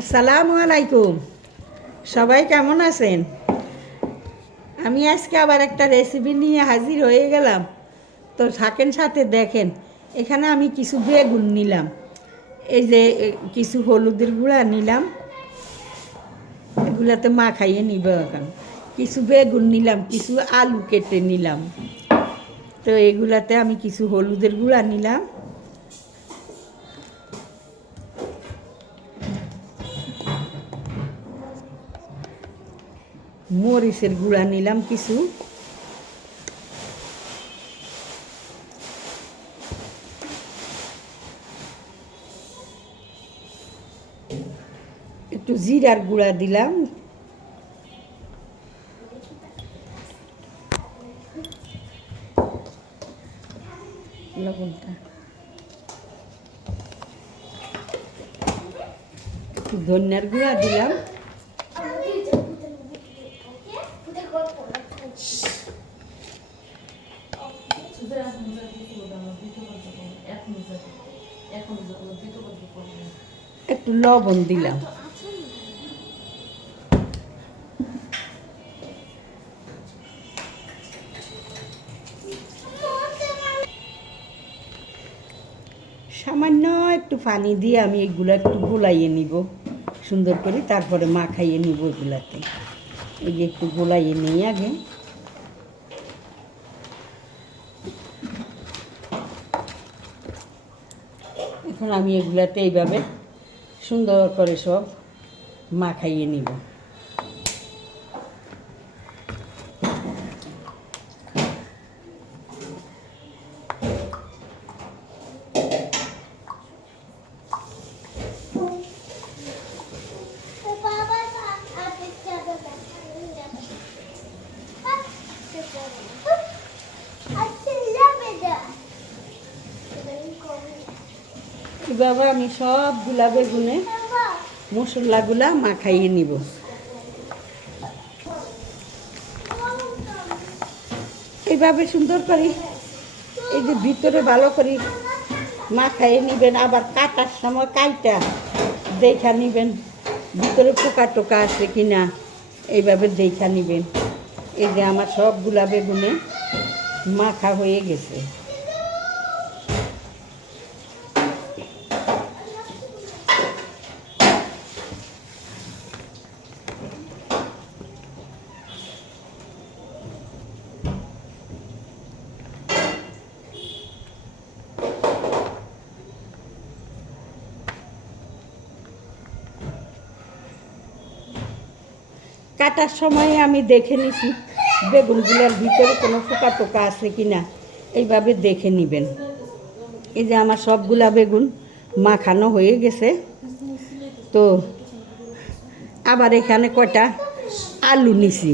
আসসালামু আলাইকুম। সবাই কেমন আছেন? আমি আজকে আবার একটা রেসিপি নিয়ে হাজির হয়ে গেলাম। তো থাকেন সাথে, দেখেন, এখানে আমি কিছু বেগুন নিলাম। এই যে কিছু হলুদের গুঁড়া নিলাম। এগুলাতে মা খাইয়ে নিব এখন। কিছু বেগুন নিলাম, কিছু আলু কেটে নিলাম। তো এগুলাতে আমি কিছু হলুদের গুঁড়া নিলাম। মরিচের গুঁড়া নিলাম কিছু। একটু জিরার গুঁড়া দিলাম। লবণটা। ধনিয়ার গুঁড়া দিলাম। লবণ দিলাম। সামান্য একটু পানি দিয়ে আমি এগুলো একটু গোলাইয়ে নিব। সুন্দর করে তারপরে মাখাইয়ে নিব এগুলাতে। এই যে একটু গোলাইয়ে নিই আগে। এখন আমি এগুলাতে এইভাবে সুন্দর করে সব মাখাইয়ে নিব। এভাবে আমি সবগুলা বেগুনে মশলাগুলা মাখাইয়ে নিব। এইভাবে সুন্দর করে এই যে ভিতরে ভালো করে মাখাইয়ে নিবেন, আবার কাটার সময় কাইটা দেখা নিবেন, ভিতরে পোকা টোকা আছে কি না এইভাবে দেখা নিবেন। এই যে আমার সবগুলা বেগুনে মাখা হয়ে গেছে। কাটার সময় আমি দেখে নিছি, বেগুনগুলোর ভিতরে কোনো পোকা টোকা আছে কি না এইভাবে দেখে নিবেন। এই যে আমার সবগুলা বেগুন মাখানো হয়ে গেছে। তো আবার এখানে কটা আলু নিছি।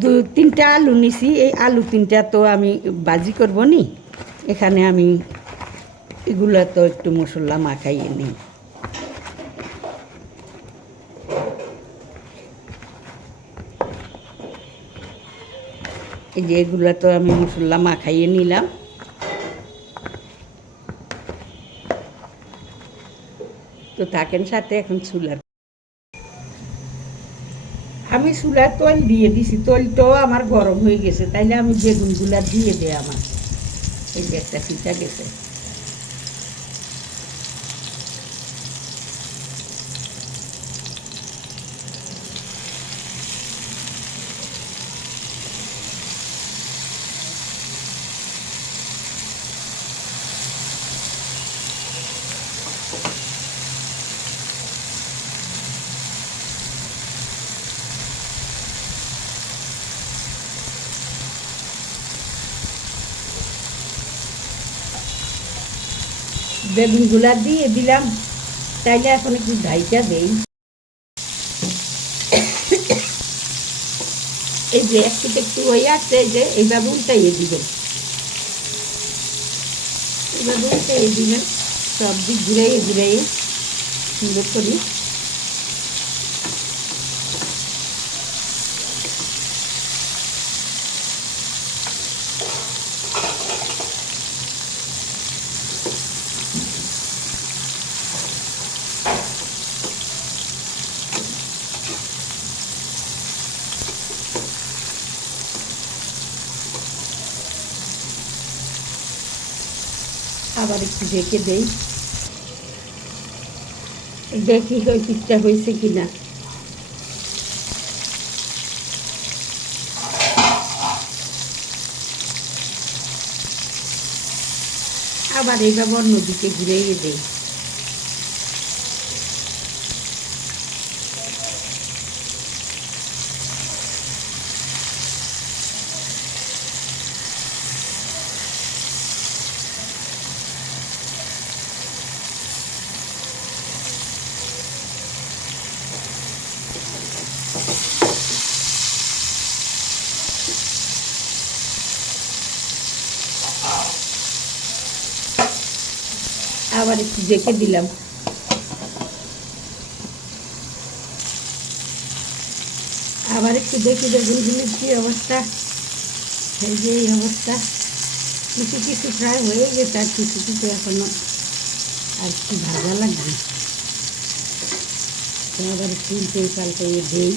দু, তিনটা আলু নিছি। এই আলু তিনটা তো আমি বাজি করব নি। এখানে আমি এগুলো তো একটু মশলা মাখাইয়ে নিই। এই যে এগুলো তো আমি মশলা মাখাইয়ে নিলাম। তো থাকেন সাথে এখন চুলার আমি চুলার তল দিয়ে দিছি তৈলটাও আমার গরম হয়ে গেছে, তাইলে আমি বেগুনগুলা দিয়ে দেয় আমার। এই যে একটা গেছে। বেগুনগুলা দিয়ে দিলাম। তাইলে এখন একটু ঢাইটা দেই। এই যে একটু একটু হয়ে আসছে এই যে এইভাবে উল্টাইয়ে এই এইভাবে উল্টাইয়ে দিবেন। ঘুরাইয়ে ঘুরাইয়ে সুন্দর করি আবার একটু ঢেকে দেই। দেখি ওই পিঠটা হয়েছে কিনা। আবার এইভাবে অন্যদিকে ঘুরেই দেই। আবার একটু ঢেকে দিলাম। আবার একটু দেখি বেগুনগুলির কি অবস্থা? এই যে এই অবস্থা। কিছু কিছু প্রায় হয়ে গেছে আর কিছু কিছু এখনও আর একটু ভাজা লাগবে। তো আবার একটু উল্টে পাল্টে দিই।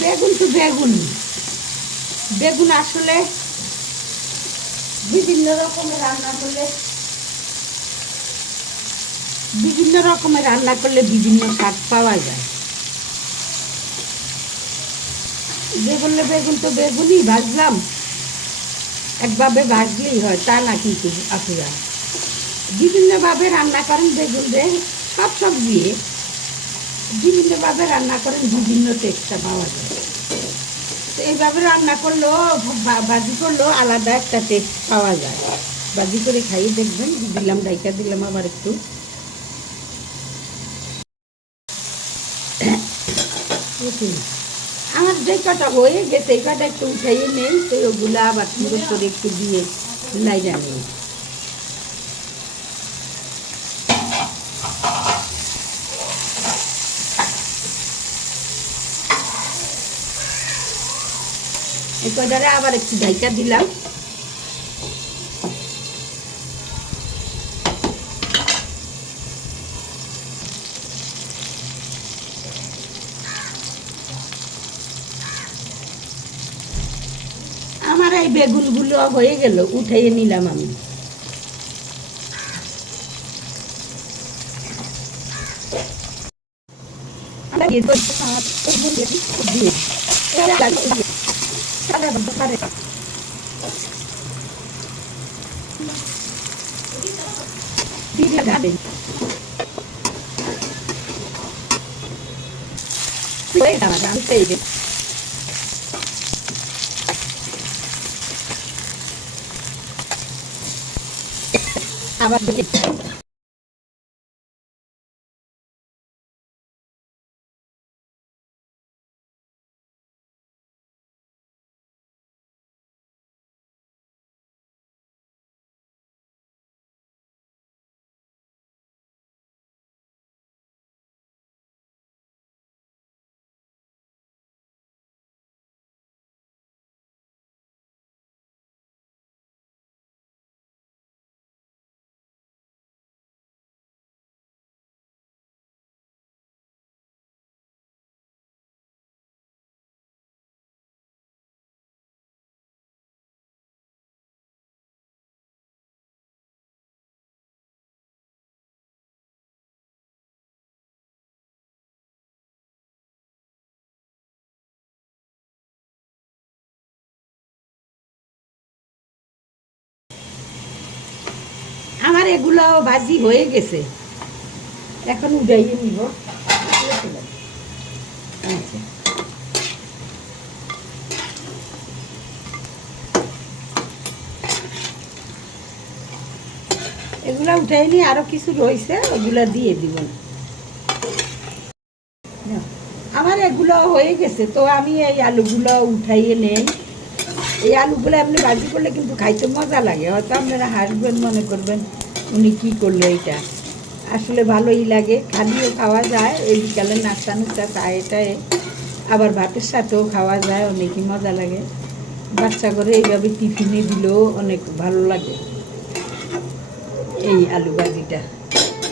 বেগুন তো বেগুন। বেগুন আসলে বিভিন্ন রকমের রান্না করলে বিভিন্ন রকমের রান্না করলে বিভিন্ন স্বাদ পাওয়া যায়। বললে বেগুন তো বেগুনই, ভাজলাম। একভাবে ভাজলেই হয়, তা না কিন্তু আপুরা। বিভিন্নভাবে রান্না করেন বেগুন দিয়ে সব সব দিয়ে বিভিন্নভাবে রান্না করেন বিভিন্ন টেস্টটা পাওয়া যায়। তো এইভাবে রান্না করলেও বাজি করলেও আলাদা একটা টেস্ট পাওয়া যায়। বাজি করে খাইয়ে দেখবেন, দিলাম ডাইকা দিলাম আবার একটু। আমার যে কটা হয়ে গেছে, এই কটা একটু উঠাইয়ে নেই, তো ওগুলো আবার সুন্দর করে একটু দিয়ে লাইজা নেই কটারে আবার একটু ঢাইকা দিলাম। আমার এই বেগুনগুলো হয়ে গেল উঠাইয়ে নিলাম আমি। আমি পেয়ে আবার দেখি। আমার এগুলো ভাজি হয়ে গেছে। এখন উড়াইয়ে নিব। আচ্ছা। এগুলা উঠাই নিয়ে আরও কিছু রয়েছে, ওগুলা দিয়ে দিব। আমার এগুলো হয়ে গেছে, তো আমি এই আলুগুলো উঠাইয়ে নেই। এই আলুগুলো আপনি ভাজি করলে কিন্তু খাইতে মজা লাগে, হয়তো আপনারা হাসবেন, মনে করবেন। উনি কী করল এইটা? আসলে ভালোই লাগে, খালিও খাওয়া যায়, এই বিকালে নাস্তা নুস্তা চায়ে টায়ে। আবার ভাতের সাথেও খাওয়া যায়, অনেকই মজা লাগে। বাচ্চা করে এইভাবে টিফিনে দিলেও অনেক ভালো লাগে। এই আলু ভাজিটা।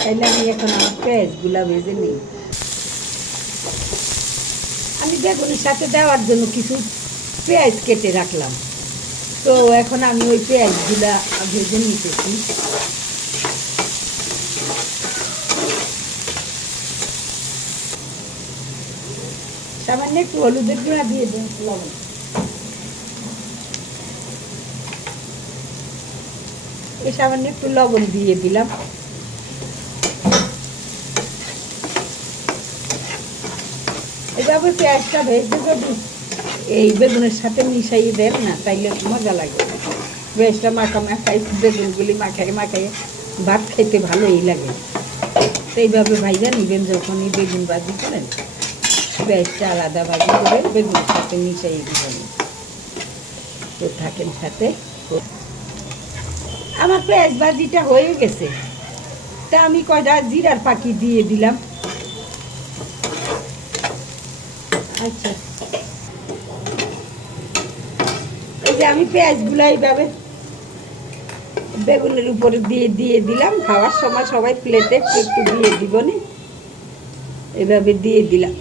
তাইলে আমি এখন আমার পেঁয়াজগুলা ভেজে নিই। আমি বেগুনের সাথে দেওয়ার জন্য কিছু পেঁয়াজ কেটে রাখলাম। তো এখন আমি ওই পেঁয়াজগুলা ভেজে নিতেছি। সামান্য একটু হলুদের গুঁড়া দিয়ে দিন, লবণ। এই সামান্য একটু লবণ দিয়ে দিলাম। এভাবে পেঁয়াজটা ভেজে যদি এই বেগুনের সাথে মিশাইয়ে দেন না, তাইলে মজা লাগে। পেঁয়াজটা মাখা মাখাই বেগুনগুলি মাখাই মাখাই ভাত খেতে ভালোই লাগে। তো এইভাবে ভাইজা নিবেন যখনই বেগুন ভাজি করেন। পেঁয়াজটা আলাদা ভাজি করে বেগুনের সাথে মিশাইয়ে দিবেন তো থাকেন সাথে। আমার পেঁয়াজ ভাজিটা হয়ে গেছে। তা আমি কয়টা জিরার পাখি দিয়ে দিলাম। আচ্ছা। এই যে আমি পেঁয়াজগুলো এইভাবে বেগুনের উপরে দিয়ে দিয়ে দিলাম। খাওয়ার সময় সবাই প্লেটে একটু দিয়ে দিব নি। এইভাবে দিয়ে দিলাম।